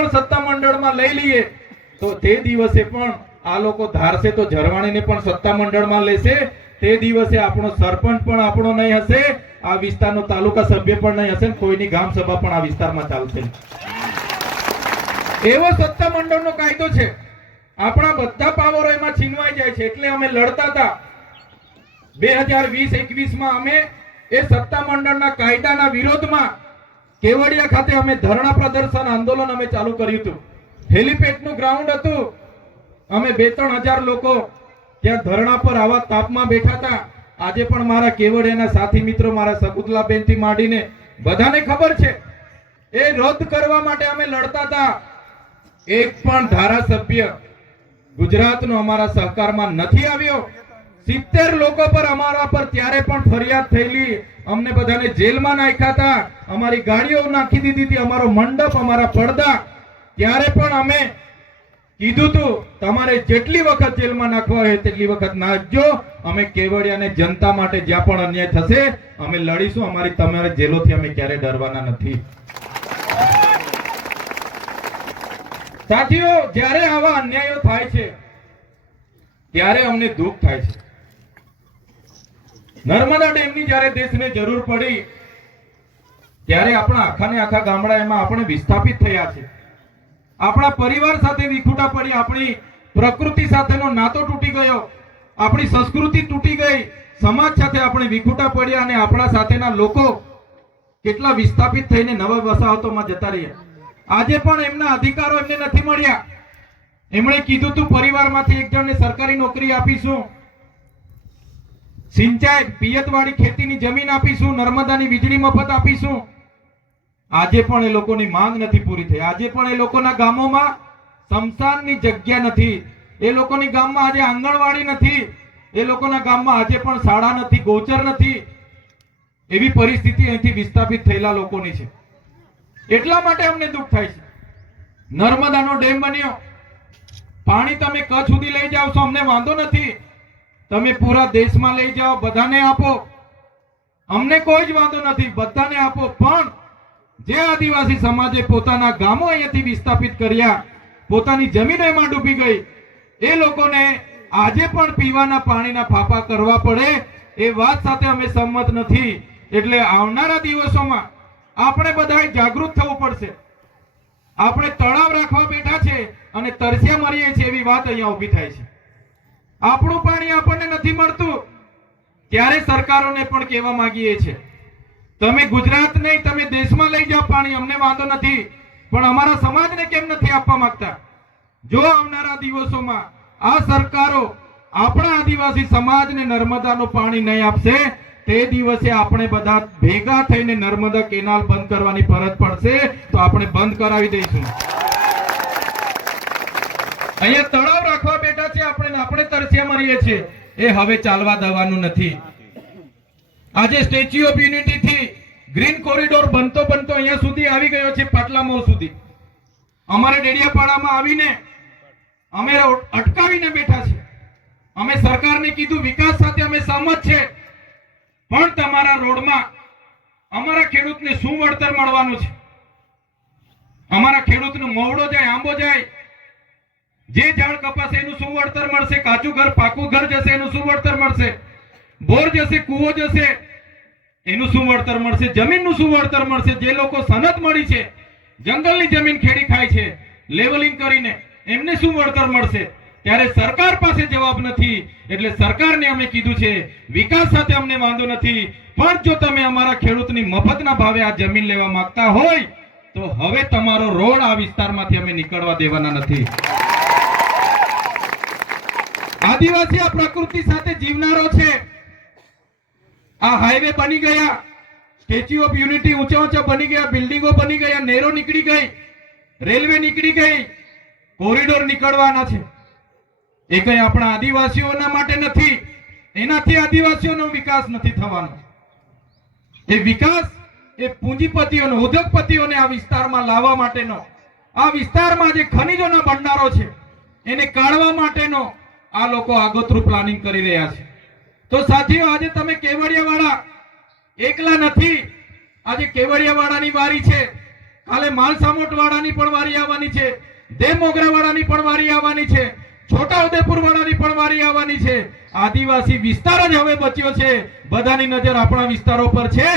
પણ સત્તા મંડળમાં લઈ લઈએ, તો તે દિવસે પણ આ લોકો ધારશે તો ઝરવાણીને પણ સત્તા મંડળમાં લેશે. તે દિવસે આપણો સરપંચ પણ આપણો નહીં હશે, આ વિસ્તારનો તાલુકા સભ્ય પણ નહીં હશે કોઈની ગામ સભા પણ આ વિસ્તારમાં ચાલશે એવો સત્તા મંડળનો કાયદો છે. આપણા બધા પાવરો એમાં છીનવાઈ જાય છે. એટલે અમે લડતા હતા. બે હજાર વીસ એકવીસમાં અમે એ સત્તા મંડળના કાયદાના વિરોધમાં કેવડિયા ખાતે અમે ધરણા પ્રદર્શન આંદોલન અમે ચાલુ કર્યું હતું. હેલિપેડનું ગ્રાઉન્ડ હતું. અમે બે ત્રણ હજાર લોકો ત્યાં ધરણા પર આવા તાપમાં બેઠા હતા. આજે પણ મારા કેવડિયાના સાથી મિત્રો, મારા શકુતલાબેનથી માંડીને બધાને ખબર છે. એ રદ કરવા માટે અમે લડતા હતા. એક પણ ધારાસભ્ય ગુજરાતનો અમારા સહકારમાં નથી આવ્યો. સિત્તેર લોકો પર અમારા પર ત્યારે પણ ફરિયાદ થયેલી. અમને બધાને જેલમાં નાખ્યા હતા. અમારી ગાડીઓ નાખી દીધી હતી. અમારો મંડપ, અમારા પડદા. ત્યારે પણ અમે કીધું તું તમારે જેટલી વખત જેલમાં નાખવા હોય તેટલી વખત નાખજો. અમે કેવડિયાને જનતા માટે જ્યાં પણ અન્યાય થશે, અમે લડીશું. અમારી તમારે જેલોથી અમે ક્યારે ડરવાના નથી. સાથીઓ, જ્યારે આવા અન્યાયો થાય છે, ત્યારે અમને દુઃખ થાય છે. નર્મદા ડેમની જ્યારે દેશને જરૂર પડી, ત્યારે આપણા આખાને આખા ગામડા એમાં આપણે વિસ્થાપિત થયા છે. આપણા પરિવાર સાથે વિખૂટા પડી, આપણી પ્રકૃતિ સાથેનો નાતો તૂટી ગયો, આપણી સંસ્કૃતિ તૂટી ગઈ, સમાજ સાથે આપણે વિખૂટા પડ્યા અને આપણા સાથેના લોકો કેટલા વિસ્થાપિત થઈને નવા વસાહતોમાં જતા રહ્યા. આજે પણ એમના અધિકારો એમને નથી મળ્યા. એમણે કીધું તું પરિવારમાંથી એક જણને સરકારી નોકરી આપીશું. સિંચાઈ પિયતવાળી ખેતીની જમીન આપીશું, નર્મદાની વીજળી મફત આપીશું. આજે પણ એ લોકોની માંગ નથી પૂરી થઈ. આજે પણ એ લોકોના ગામોમાં સ્મશાનની જગ્યા નથી. એ લોકોની ગામમાં આજે આંગણવાડી નથી. એ લોકોના ગામમાં આજે પણ શાળા નથી, ગોચર નથી. એવી પરિસ્થિતિ અહીંથી વિસ્થાપિત થયેલા લોકોની છે. એટલા માટે અમને દુઃખ થાય છે. નર્મદાનો ડેમ બન્યો. પાણી તમે કચ્છ સુધી લઈ જાઓ છો, અમને વાંધો નથી. તમે પૂરા દેશમાં લઈ જાઓ, બધાને આપો. અમને કોઈ જ વાંધો નથી, બધાને આપો. પણ જે આદિવાસી સમાજે પોતાના ગામો અહીંયાથી વિસ્થાપિત કર્યા, પોતાની જમીન એમાં ડૂબી ગઈ, એ લોકોને આજે પણ પીવાના પાણીના ફાફા કરવા પડે, એ વાત સાથે અમે સંમત નથી. એટલે આવનારા દિવસોમાં આપણે બધાએ જાગૃત થવું પડશે. આપણે તળાવ રાખવા બેઠા છે અને તરસ્યા મરીએ છીએ એવી વાત અહીંયા ઊભી થાય છે. આપણું પાણી આપણને નથી મળતું. ત્યારે સરકારોને પણ કહેવા માંગીએ છીએ, તમે ગુજરાત નહીં, તમે દેશમાં લઈ જાઓ પાણી, અમને વાંધો નથી. પણ અમારા સમાજને કેમ નથી આપવા માંગતા? જો આવનારા દિવસોમાં આ સરકારો આપણા આદિવાસી સમાજને નર્મદાનું પાણી નહીં આપશે, તે દિવસે આપણે બધા ભેગા થઈને નર્મદા કેનાલ બંધ કરવાની ફરજ પડશે, તો આપણે બંધ કરાવી દઈશું. અહીંયા તળાવ રાખવા બેઠા છે આપણે આપણે તરસ્યા મરીએ છીએ. એ હવે ચાલવા દેવાનું નથી. આજે સ્ટેચ્યુ ઓફ યુનિટી થી ગ્રીન કોરિડોર બનતો બનતો અહીંયા સુધી આવી ગયો છે પાટલા મોલ સુધી. અમારે ડેડિયાપાડામાં આવીને અમે અટકાવીને બેઠા છે અમે સરકારને કીધું, વિકાસ સાથે અમે સહમત છે, પણ તમારા રોડમાં અમારા ખેડૂતને શું વળતર મળવાનું છે? અમારા ખેડૂતનું મોવડો જાય, આંબો જાય જે ઝાડ કપાશે એનું શું વળતર મળશે, કાચું ઘર, પાકું ઘર જશે, એનું શું વળતર મળશે. બોર જશે, કૂવો જશે, એનું શું વળતર મળશે. જમીનનું શું વળતર મળશે. જે લોકો સનત મળી છે, જંગલની જમીન ખેડી ખાય છે, લેવલિંગ કરીને એમને શું વળતર મળશે. ત્યારે સરકાર પાસે જવાબ નથી. એટલે સરકારને અમે કીધું છે, વિકાસ સાથે અમને વાંધો નથી. પણ જો તમે અમારા ખેડૂતની મફતના ભાવે આ જમીન લેવા માંગતા હોય, તો હવે તમારો રોડ આ વિસ્તારમાંથી અમે નીકળવા દેવાના નથી. આદિવાસી આ પ્રકૃતિ સાથે જીવનારો છે. આ હાઈવે બની ગયા. સ્ટેચ્યુ ઓફ યુનિટી ઊંચા ઊંચા બની ગયા. બિલ્ડિંગો બની ગયા. નેરો નીકળી ગઈ. રેલવે નીકળી ગઈ. કોરિડોર નીકળવાના છે. એ કઈ આપણા આદિવાસીઓના માટે નથી. એનાથી આદિવાસીઓનો વિકાસ નથી થવાનો. એ વિકાસ એ પૂંજીપતિઓનો, ઉદ્યોગપતિઓને આ વિસ્તારમાં લાવવા માટેનો, આ વિસ્તારમાં જે ખનિજોના ભંડારો છે, એને કાઢવા માટેનો આ લોકો આગોતરું પ્લાનિંગ કરી રહ્યા છે. તો સાથીઓ, આજે તમે કેવડિયાવાળા એકલા નથી. આજે કેવડિયાવાળાની વારી છે. કાલે માલસામોટ વાળાની પણ વારી આવવાની છે. દેવ મોગરાવાળાની પણ વારી આવવાની છે. છોટાઉદેપુર વાળાની પણ વારી આવવાની છે. આદિવાસી વિસ્તાર જ હવે બચ્યો છે. બધાની નજર આપણા વિસ્તારો પર છે.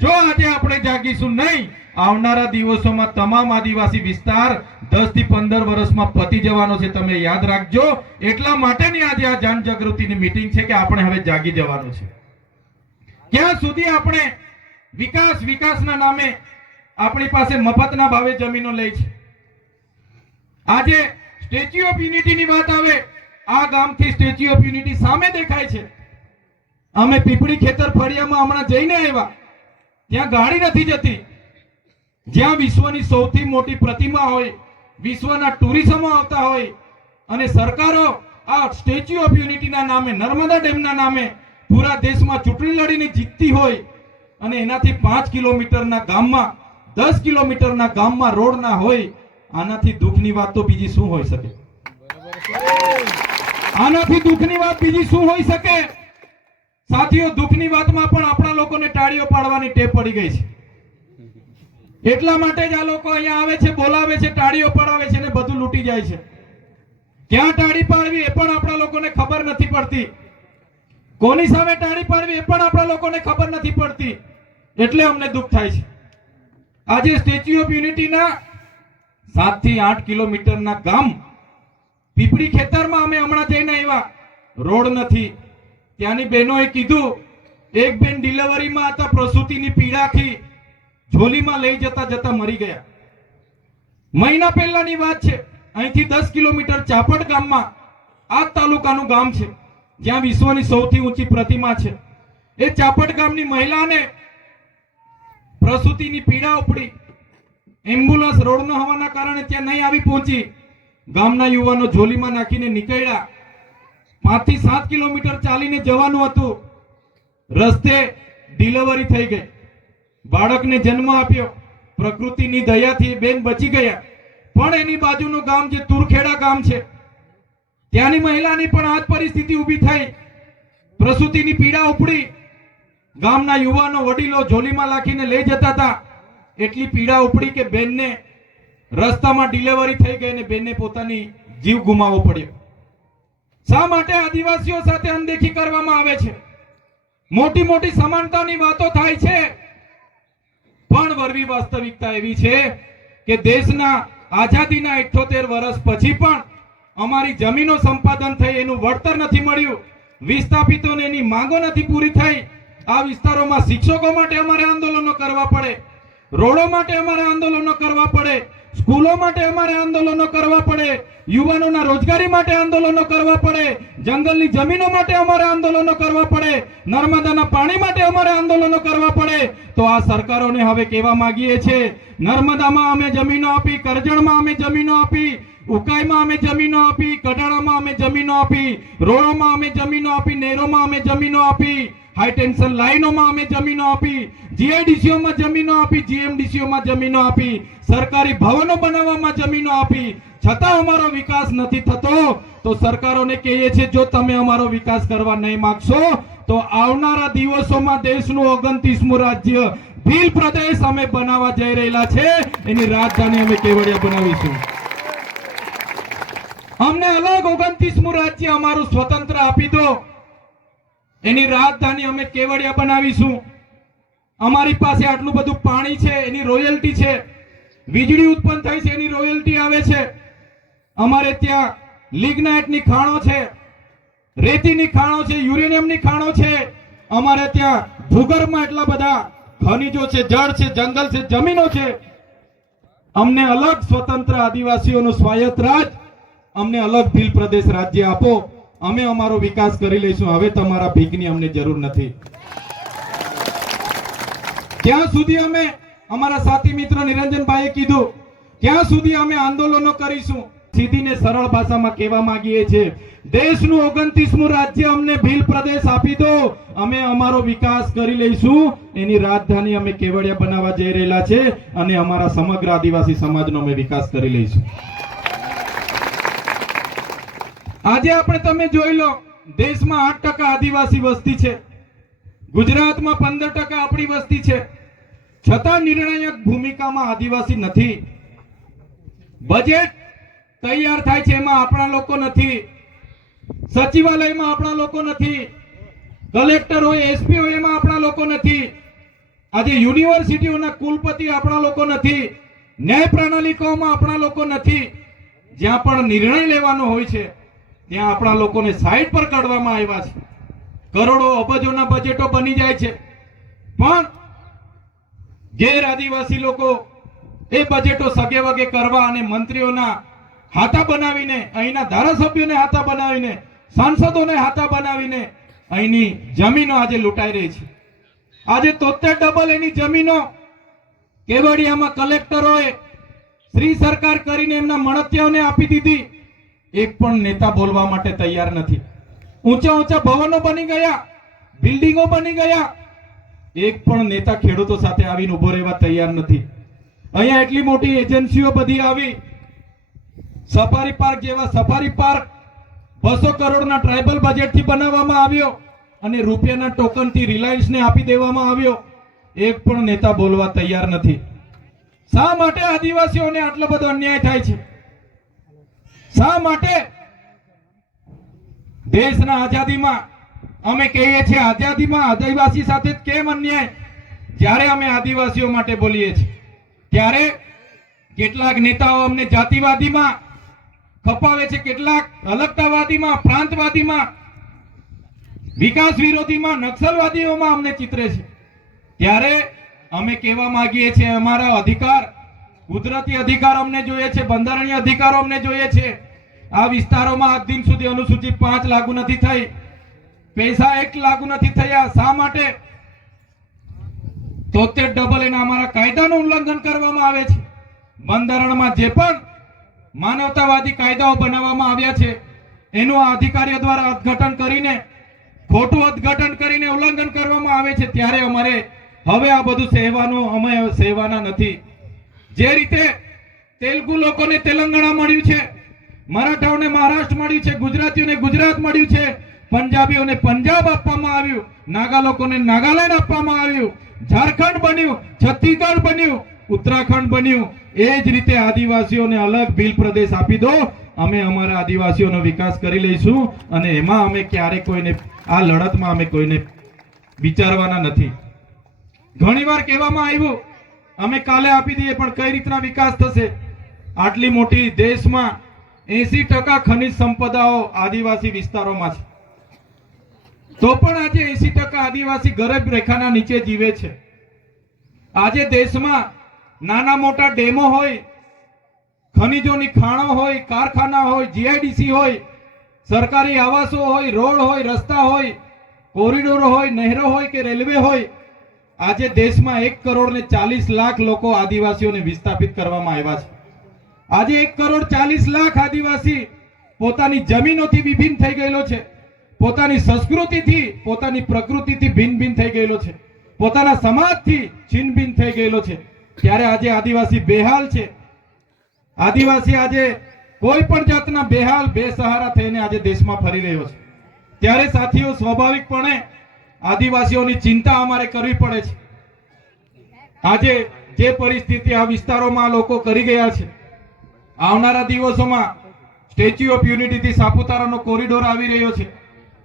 જો આજે આપણે જાગીશું નહીં, આવનારા દિવસોમાં તમામ આદિવાસી વિસ્તાર દસથી પંદર વર્ષમાં પતી જવાનો છે. તમે યાદ રાખજો. એટલા માટેની આજે આ જન જાગૃતિની મીટિંગ છે કે આપણે હવે જાગી જવાનું છે. ક્યાં સુધી આપણે વિકાસ વિકાસના નામે આપણી પાસે મફતના ભાવે જમીનો લે છે? આજે સ્ટેચ્યુ ઓફ યુનિટીની વાત આવે, આ ગામથી સ્ટેચ્યુ ઓફ યુનિટી સામે દેખાય છે. અમે પીપળી ખેતર ફળિયામાં હમણાં જઈને આવ્યા. ત્યાં ગાડી નથી જતી. જ્યાં વિશ્વની સૌથી મોટી પ્રતિમા હોય, વિશ્વના ટુરિઝમો આવતા હોય, અને સરકારો આ સ્ટેચ્યુ ઓફ યુનિટીના નામે, નર્મદા ડેમના નામે પૂરા દેશમાં ચૂંટણી લડીને જીતતી હોય, અને એનાથી પાંચ કિલોમીટરના ગામમાં, દસ કિલોમીટરના ગામમાં રોડ ના હોય આનાથી દુઃખની વાત તો બીજી શું હોઈ શકે? આનાથી દુઃખની વાત બીજી શું હોઈ શકે? સાથીઓ, દુઃખની વાતમાં પણ આપણા લોકોને ટાળીઓ પાડવાની ટેપ પડી ગઈ છે. એટલા માટે જ આ લોકો અહીંયા આવે છે, બોલાવે છે, ટાળીઓ પડાવે છે ને બધું લૂંટી જાય છે. ક્યાં ટાળી પાડવી એ પણ આપણા લોકોને ખબર નથી પડતી. કોની સામે ટાળી પાડવી એ પણ આપણા લોકોને ખબર નથી પડતી. એટલે અમને દુઃખ થાય છે. આજે સ્ટેચ્યુ ઓફ યુનિટીના સાતથી આઠ કિલોમીટરના ગામ પીપળી ખેતરમાં અમે હમણાં જઈને આવ્યા. રોડ નથી. ત્યાંની બહેનોએ કીધું, એક બેન ડિલિવરીમાં હતા, પ્રસૂતિની પીડાથી ઝોલીમાં લઈ જતા જતા મરી ગયા. મહિના પહેલાની વાત છે. અહીંથી દસ કિલોમીટર ચાપડ ગામમાં, આ તાલુકાનું ગામ છે, જ્યાં વિશ્વની સૌથી ઊંચી પ્રતિમા છે. એ ચાપડ ગામની મહિલાને પ્રસૂતિની પીડા ઉપડી. એમ્બ્યુલન્સ રોડ ન હોવાના કારણે ત્યાં નહીં આવી પહોંચી. ગામના યુવાનો ઝોલીમાં નાખીને નીકળ્યા. પાંચથી સાત કિલોમીટર ચાલીને જવાનું હતું. રસ્તે ડિલિવરી થઈ ગઈ. બાળકને જન્મ આપ્યો. પ્રકૃતિની દયાથી બેન બચી ગયા. પણ એની બાજુનું ગામ જે તુરખેડા ગામ છે, ત્યાંની મહિલાની પણ આ પરિસ્થિતિ ઊભી થઈ. પ્રસૂતિની પીડા ઉપડી. ગામના યુવાનો વડીલો ઝોલીમાં લાખીને લઈ જતા હતા. એટલી પીડા ઉપડી કે બેનને રસ્તામાં ડિલિવરી થઈ ગઈ અને બેનને પોતાની જીવ ગુમાવવો પડ્યો. શા માટે આદિવાસીઓ સાથે અનદેખી કરવામાં આવે છે? મોટી મોટી સમાનતાની વાતો થાય છે. પણ વરવી વાસ્તવિકતા એવી છે કે દેશના આઝાદીના 78 વર્ષ પછી પણ અમારી જમીનો સંપાદન થઈ, એનું વળતર નથી મળ્યું, વિસ્થાપિતોને એની માંગો નથી પૂરી થઈ. આ વિસ્તારોમાં શિક્ષકો માટે અમારે આંદોલનો કરવા પડે. રોડો માટે અમારે આંદોલનો કરવા પડે સ્કૂલો માટે અમારે આંદોલનો કરવા પડે યુવાનોના રોજગારી માટે આંદોલનો કરવા પડે જંગલની જમીનો માટે અમારે આંદોલનો કરવા પડે નર્મદાના પાણી માટે અમારે આંદોલનો કરવા પડે તો આ સરકારોને હવે કહેવા માંગીએ છે નર્મદામાં અમે જમીનો આપી કરજણમાં અમે જમીનો આપી ઉકાઈમાં અમે જમીનો આપી કડાળામાં અમે જમીનો આપી રોડોમાં અમે જમીનો આપી નેરોમાં અમે જમીનો આપી હાઈ ટેન્શન લાઈનોમાં અમે જમીનો આપી જીઆઈડીસીઓમાં જમીનો આપી જીએમડીસીઓમાં જમીનો આપી સરકારી ભવનો બનાવવામાં જમીનો આપી છતાં અમારો વિકાસ નથી થતો, તો સરકારોને કહીએ છીએ, જો તમે અમારો વિકાસ કરવા નહીં માંગશો, તો આવનારા દિવસોમાં દેશનું ઓગણત્રીસમું રાજ્ય ભીલ પ્રદેશ અમે બનાવવા જઈ રહેલા છે. એની રાજધાની અમે કેવડિયા બનાવીશું. અમને અલગ ઓગણત્રીસમું રાજ્ય અમારું સ્વતંત્ર આપી દો. એની રાજધાની અમે કેવડિયા બનાવીશું. અમારી પાસે આટલું બધું પાણી છે, એની રોયલ્ટી છે. વીજળી ઉત્પન્ન થાય છે, એની રોયલ્ટી આવે છે. અમારે ત્યાં લિગ્નાઇટની ખાણો છે, રેતીની ખાણો છે, યુરેનિયમની ખાણો છે. અમારે ત્યાં ભૂગર્ભમાં એટલા બધા ખનિજો છે, જળ છે, જંગલ છે, જમીનો છે. અમને અલગ સ્વતંત્ર આદિવાસીઓનું સ્વાયત્ત રાજ, અમને અલગ ભીલ પ્રદેશ રાજ્ય આપો. અમે અમારો વિકાસ કરી લઈશું. હવે તમારા ભીખની અમને જરૂર નથી. ત્યાં સુધી અમે અમારા સાથી મિત્ર નિરંજનભાઈએ કીધું, ત્યાં સુધી અમે આંદોલનો કરીશું. સીધી સરળ ભાષામાં કહેવા માંગીએ છીએ. દેશનું ઓગણત્રીસમું રાજ્ય અમને ભીલ પ્રદેશ આપી દો. અમે અમારો વિકાસ કરી લઈશું. એની રાજધાની અમે કેવડિયા બનાવવા જઈ રહેલા છે અને અમારા સમગ્ર આદિવાસી સમાજનો અમે વિકાસ કરી લઈશું. આજે આપણે તમે જોઈ લો, દેશમાં આઠ ટકા આદિવાસી વસ્તી છે. ગુજરાતમાં પંદર ટકા આપણી વસ્તી છે. છતાં નિર્ણાયક ભૂમિકામાં આદિવાસી નથી. બજેટ તૈયાર થાય છે એમાં આપણા લોકો નથી. સચિવાલયમાં આપણા લોકો નથી. કલેક્ટર હોય, એસપી હોય, એમાં આપણા લોકો નથી. આજે યુનિવર્સિટીઓના કુલપતિ આપણા લોકો નથી. ન્યાય પ્રણાલિકાઓમાં આપણા લોકો નથી. જ્યાં પણ નિર્ણય લેવાનો હોય છે, ત્યાં આપણા લોકોને સાઈડ પર કાઢવામાં આવ્યા છે. કરોડો અબજોના બજેટો બની જાય છે. પણ ગેર આદિવાસી લોકો એ બજેટો સગે વગે કરવા અને મંત્રીઓના હાથા બનાવીને, અહીંના ધારાસભ્યોને હાથા બનાવીને, સાંસદોને હાથા બનાવીને અહીંની જમીનો આજે લૂંટાઈ રહી છે. આજે તોતેર ડબલ એની જમીનો કેવડિયામાં કલેક્ટરોએ શ્રી સરકાર કરીને એમના મણત્યાઓને આપી દીધી. એક પણ નેતા બોલવા માટે તૈયાર નથી. ઊંચા ઊંચા ભવનો બની ગયા, બિલ્ડિંગો બની ગયા. એક પણ નેતા ખેડૂતો સાથે આવીને ઊભો રહેવા તૈયાર નથી. અહીંયા એટલી મોટી એજન્સીઓ બધી આવી સફારી પાર્ક જેવા સફારી પાર્ક બસો કરોડના ટ્રાઇબલ બજેટથી બનાવવામાં આવ્યો અને રૂપિયાના ટોકનથી રિલાયન્સને આપી દેવામાં આવ્યો. એક પણ નેતા બોલવા તૈયાર નથી. શા માટે આદિવાસીઓને આટલો બધો અન્યાય થાય છે? શા માટે દેશના આઝાદીમાં અમે કહીએ છીએ આઝાદીમાં આદિવાસી સાથે કેમ અન્યાય? જ્યારે અમે આદિવાસીઓ માટે બોલીએ છીએ. ત્યારે કેટલાક નેતાઓ અમને જાતિવાદીમાં ખપાવે છે કેટલાક અલગતાવાદીમાં, પ્રાંતવાદીમાં, વિકાસ વિરોધીમાં, નક્સલવાદીઓમાં અમને ચિતરે છે. ત્યારે અમે કહેવા માંગીએ છીએ, અમારા અધિકાર, કુદરતી અધિકાર અમને જોઈએ છે, બંધારણીય અધિકારો અમને જોઈએ છે. આ વિસ્તારોમાં આજ દિન સુધી અનુસૂચિત પાંચ લાગુ નથી થઈ. પૈસા એક લાગુ નથી થયા. શા માટે? તોતેર ડબલ એના અમારા કાયદાનું ઉલ્લંઘન કરવામાં આવે છે. બંધારણમાં જે પણ માનવતાવાદી કાયદાઓ બનાવવામાં આવ્યા છે. એનું અધિકારીઓ દ્વારા અર્થઘટન કરીને, ખોટું અર્થઘટન કરીને ઉલ્લંઘન કરવામાં આવે છે ત્યારે અમારે હવે આ બધું સહેવાનું, અમે સહેવાના નથી. જે રીતે તેલુગુ લોકોને તેલંગાણા મળ્યું છે, મરાઠાઓને મહારાષ્ટ્ર મળ્યું છે, ગુજરાતીઓને ગુજરાત મળ્યું છે, પંજાબીઓને પંજાબ આપવામાં આવ્યું, નાગા લોકોને નાગાલેન્ડ આપવામાં આવ્યું, ઝારખંડ બન્યું, છત્તીસગઢ બન્યું ઉત્તરાખંડ બન્યું. એ જ રીતે આદિવાસીઓને અલગ ભીલ પ્રદેશ આપી દો. અમે અમારા આદિવાસીઓનો વિકાસ કરી લઈશું અને એમાં અમે ક્યારે કોઈને આ લડતમાં અમે કોઈને વિચારવાના નથી. ઘણીવાર કહેવામાં આવ્યું, અમે કાલે આપી દઈએ પણ કઈ રીતના વિકાસ થશે? આટલી મોટી દેશમાં એસી ટકા ખનિજ સંપદાઓ આદિવાસી વિસ્તારોમાં છે. તો પણ આજે એસી ટકા આદિવાસી ગરીબ રેખાના નીચે જીવે છે. આજે દેશમાં નાના મોટા ડેમો હોય, ખનિજોની ખાણો હોય, કારખાના હોય, જીઆઈડીસી હોય, સરકારી આવાસો હોય, રોડ હોય, રસ્તા હોય, કોરિડોર હોય, નહેરો હોય કે રેલવે હોય, આજે દેશમાં એક કરોડ ને ચાલીસ લાખ લોકો આદિવાસીઓને વિસ્થાપિત કરવામાં આવ્યા છે. આજે એક કરોડ ચાલીસ લાખ આદિવાસી પોતાની જમીનોથી વિભિન્ન થઈ ગયેલો છે. પોતાની સંસ્કૃતિથી, પોતાની પ્રકૃતિથી ભિન્ન ભિન્ન થઈ ગયેલો છે. પોતાના સમાજથી છિન્ન થઈ ગયેલો છે. ત્યારે આજે આદિવાસી બેહાલ છે. આદિવાસી આજે કોઈ પણ જાતના બેહાલ, બેસહારા થઈને આજે દેશમાં ફરી રહ્યો છે. ત્યારે સાથીઓ, સ્વાભાવિકપણે આદિવાસીઓની ચિંતા અમારે કરવી પડે છે. આજે જે પરિસ્થિતિ આ વિસ્તારોમાં લોકો કરી ગયા છે, આવનારા દિવસોમાં સ્ટેચ્યુ ઓફ યુનિટીથી સાપુતારાનો કોરિડોર આવી રહ્યો છે.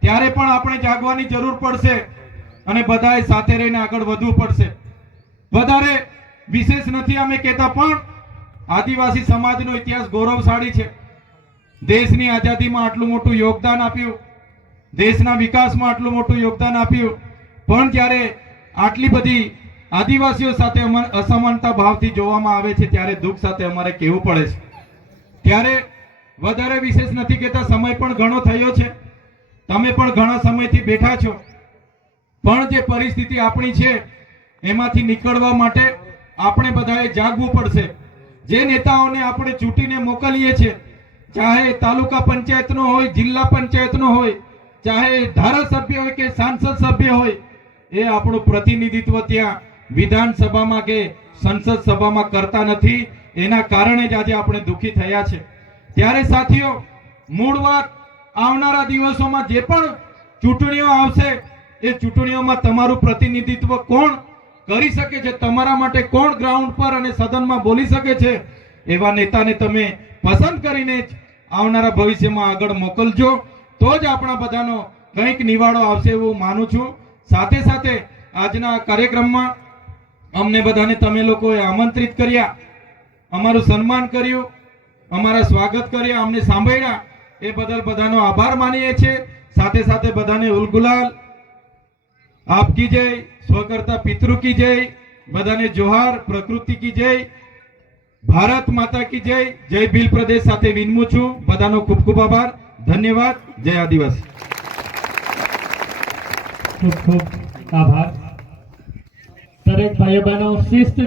ત્યારે પણ આપણે જાગવાની જરૂર પડશે અને બધાએ સાથે રહીને આગળ વધવું પડશે. વધારે વિશેષ નથી અમે કહેતા, પણ આદિવાસી સમાજનો ઇતિહાસ ગૌરવશાળી છે. દેશની આઝાદીમાં આટલું મોટું યોગદાન આપ્યું, દેશના વિકાસમાં આટલું મોટું યોગદાન આપ્યું, પણ જ્યારે આટલી બધી આદિવાસીઓ સાથે અસમાનતા ભાવથી જોવામાં આવે છે, ત્યારે દુઃખ સાથે અમારે કહેવું પડે છે. ત્યારે વધારે વિશેષ નથી કહેતા, સમય પણ ઘણો થયો છે. તમે પણ ઘણા સમયથી બેઠા છો. પણ જે પરિસ્થિતિ આપણી છે, એમાંથી નીકળવા માટે આપણે બધાએ જાગવું પડશે. જે નેતાઓને આપણે ચૂંટીને મોકલીએ છીએ, ચાહે તાલુકા પંચાયતનો હોય, જિલ્લા પંચાયતનો હોય, ચાહે ધારાસભ્ય હોય કે સાંસદ સભ્ય હોય, એ આપણું પ્રતિનિધિત્વ ત્યાં વિધાનસભામાં કે સંસદ સભામાં કરતા નથી. એના કારણે જ આજે આપણે દુઃખી થયા છે. ત્યારે સાથીઓ, મૂળ વાત આવનારા દિવસોમાં જે પણ ચૂંટણીઓ આવશે, એ ચૂંટણીઓમાં તમારું પ્રતિનિધિત્વ કોણ કરી શકે છે? તમારા માટે કોણ ગ્રાઉન્ડ પર અને સદનમાં બોલી શકે છે? એવા નેતાને તમે પસંદ કરીને જ આવનારા ભવિષ્યમાં આગળ મોકલજો. તો જ આપણા બધાનો કંઈક નિવાડો આવશે એવું માનું છું. સાથે સાથે આજના કાર્યક્રમમાં અમને બધાને તમે લોકોએ આમંત્રિત કર્યા. અમારું સન્માન કર્યું. અમારા સ્વાગત કર્યા. અમને સાંભળ્યા. એ બદલ બધાનો આભાર માનીએ છીએ. સાથે સાથે બધાને ઉલગુલાલ આપ કી જય, સ્વકર્તા પિતૃ કી જય, બધાને જોહાર, પ્રકૃતિ કી જય, ભારત માતા કી જય. જય ભીલ પ્રદેશ સાથે વિનમું છું. બધાનો ખૂબ ખૂબ આભાર. ધન્યવાદ. જય આદિવાસી. ખૂબ ખૂબ આભાર. દરેક ભાઈઓ બહેનો શિસ્ત